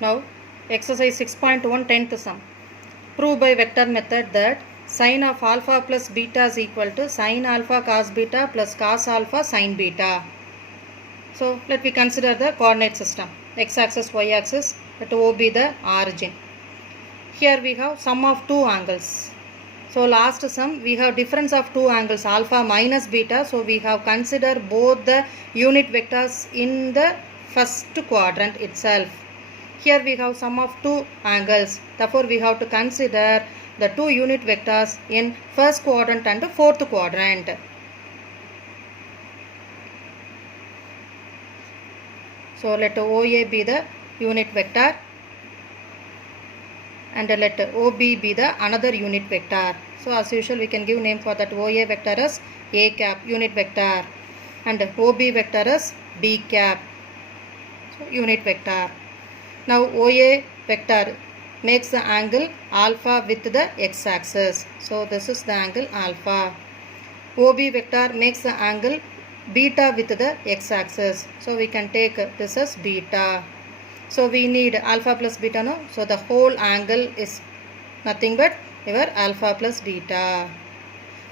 Now, exercise 6.1 10th sum. Prove by vector method that sin of alpha plus beta is equal to sin alpha cos beta plus cos alpha sin beta. So, let me consider the coordinate system. X-axis, y-axis, let O be the origin. Here we have sum of two angles. So, last sum we have difference of two angles alpha minus beta. So, we have considered both the unit vectors in the first quadrant itself. Here we have sum of two angles. Therefore, we have to consider the two unit vectors in first quadrant and fourth quadrant. So, let OA be the unit vector and let OB be the another unit vector. So, as usual we can give name for that. OA vector as A cap unit vector and OB vector as B cap, so unit vector. Now, OA vector makes the angle alpha with the x-axis. So, this is the angle alpha. OB vector makes the angle beta with the x-axis. So, we can take this as beta. So, we need alpha plus beta, no? So, the whole angle is nothing but your alpha plus beta.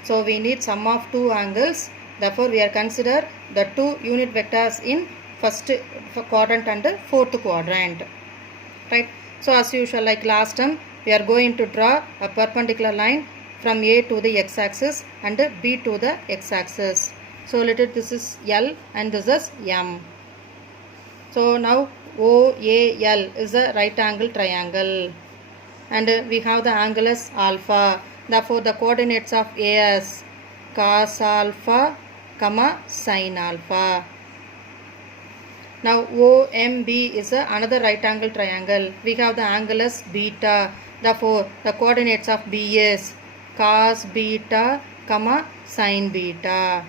So, we need sum of two angles. Therefore, we are consider the two unit vectors in first quadrant and fourth quadrant. Right. So, as usual like last time, we are going to draw a perpendicular line from A to the x-axis and B to the x-axis. So, let it this is L and this is M. So, now OAL is a right angle triangle and we have the angle as alpha. Therefore, the coordinates of A as cos alpha, sin alpha. Now, OMB is another right angle triangle. We have the angle as beta. Therefore, the coordinates of B is cos beta, sin beta.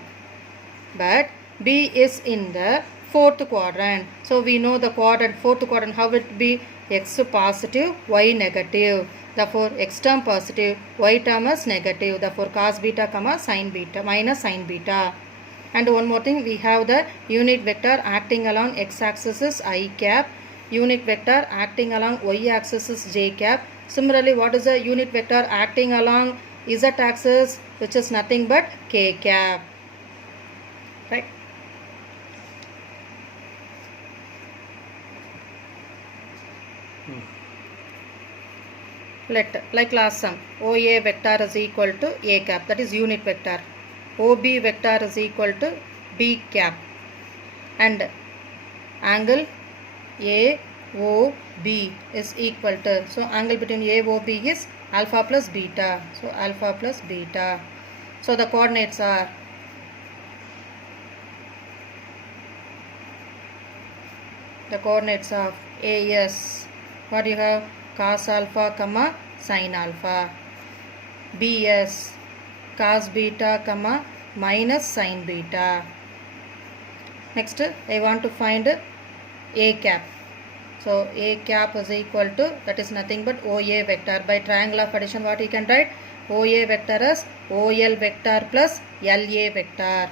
But B is in the fourth quadrant. So, we know the quadrant, fourth quadrant, how it be? X positive, Y negative. Therefore, X term positive, Y term is negative. Therefore, cos beta, sin beta, minus sin beta. And one more thing, we have the unit vector acting along x-axis is I cap. Unit vector acting along y-axis is j cap. Similarly, what is the unit vector acting along z-axis, which is nothing but k cap. Right. Let, like last sum, OA vector is equal to A cap, that is unit vector. OB vector is equal to B cap and angle AOB is equal to, so angle between AOB is alpha plus beta, so alpha plus beta. So the coordinates are of AS, what you have? Cos alpha, sin alpha. BS, cos beta, minus sin beta. Next, I want to find A cap. So, A cap is equal to, that is nothing but OA vector. By triangle of addition, what you can write? OA vector as OL vector plus LA vector.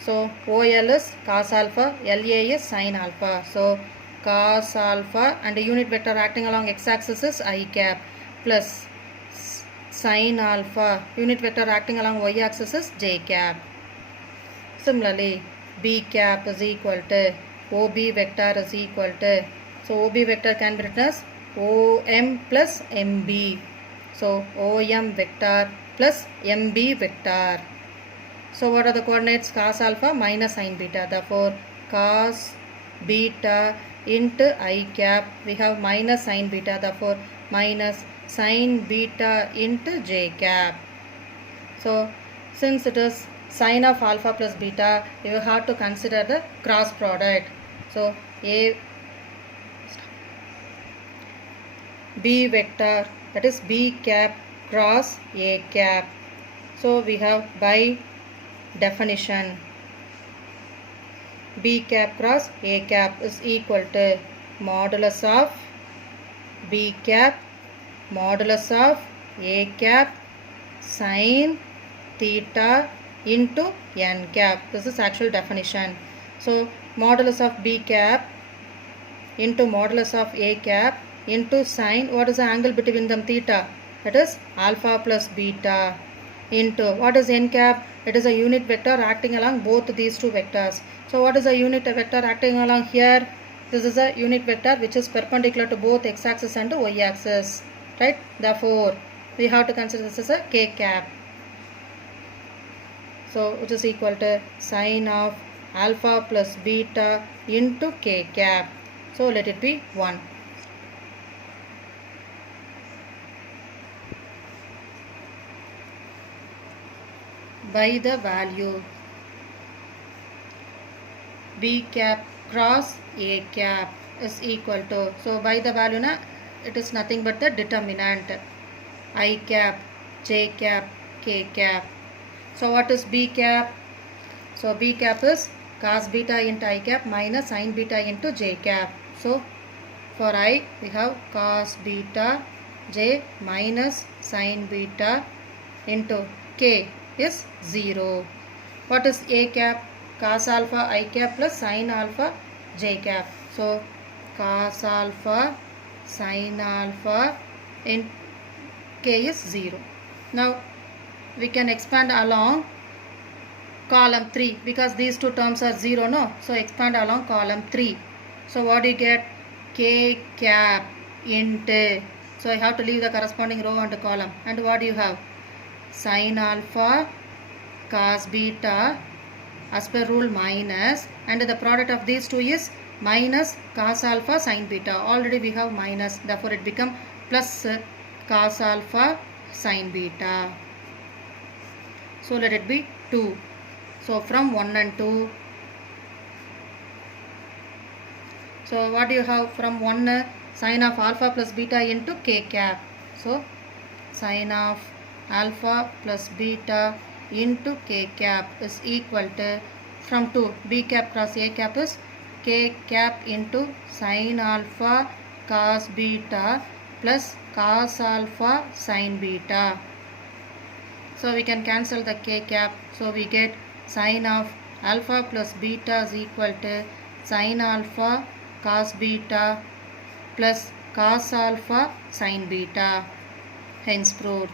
So, OL is cos alpha, LA is sin alpha. So, cos alpha and the unit vector acting along x-axis is I cap plus sin alpha, unit vector acting along y-axis is j cap. Similarly, B cap is equal to OB vector is equal to, so OB vector can be written as OM plus MB. So, OM vector plus MB vector. So, what are the coordinates? Cos alpha minus sin beta. Therefore, cos beta into I cap, we have minus sin beta. Therefore, minus sin beta into j cap. So, since it is sin of alpha plus beta, you have to consider the cross product. So, B vector, that is B cap cross A cap. So, we have by definition B cap cross A cap is equal to modulus of B cap modulus of A cap sin theta into n cap. This is actual definition. So modulus of b cap into modulus of a cap into sine, what is the angle between them? Theta, that is alpha plus beta, into what is n cap? It is a unit vector acting along both these two vectors. So what is a unit vector acting along here? This is a unit vector which is perpendicular to both x axis and y axis, right? Therefore we have to consider this as a k cap. So which is equal to sine of alpha plus beta into k cap. So let it be 1. By the value b cap cross a cap is equal to, so by the value na, it is nothing but the determinant I cap, j cap, k cap. So what is b cap? So b cap is cos beta into I cap minus sin beta into j cap. So for I we have cos beta j minus sin beta into k is 0. What is a cap? Cos alpha I cap plus sin alpha j cap. So cos alpha sin alpha in k is 0. Now we can expand along column 3 because these two terms are 0, no? So expand along column 3. So what do you get? K cap into, so I have to leave the corresponding row and column, and what do you have? Sin alpha cos beta as per rule minus, and the product of these two is minus cos alpha sin beta. Already we have minus, therefore it become plus cos alpha sin beta. So let it be 2. So from 1 and 2, so what do you have from 1? Sin of alpha plus beta into k cap. So sin of alpha plus beta into k cap is equal to, from 2, b cap cross a cap is k cap into sin alpha cos beta plus cos alpha sin beta. So we can cancel the k cap. So we get sin of alpha plus beta is equal to sin alpha cos beta plus cos alpha sin beta. Hence proved.